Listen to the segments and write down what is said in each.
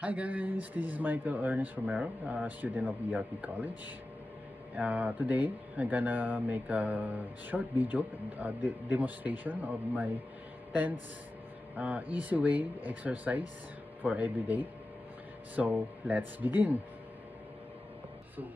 Hi guys, this is Michael Ernest Romero, student of ERP College. Today, I'm gonna make a short video demonstration of my 10th easy way exercise for every day. So let's begin. So,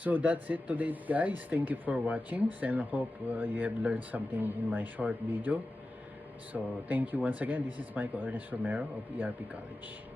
So that's it today guys. Thank you for watching and I hope you have learned something in my short video. So thank you once again. This is Michael Ernest Romero of ERP College.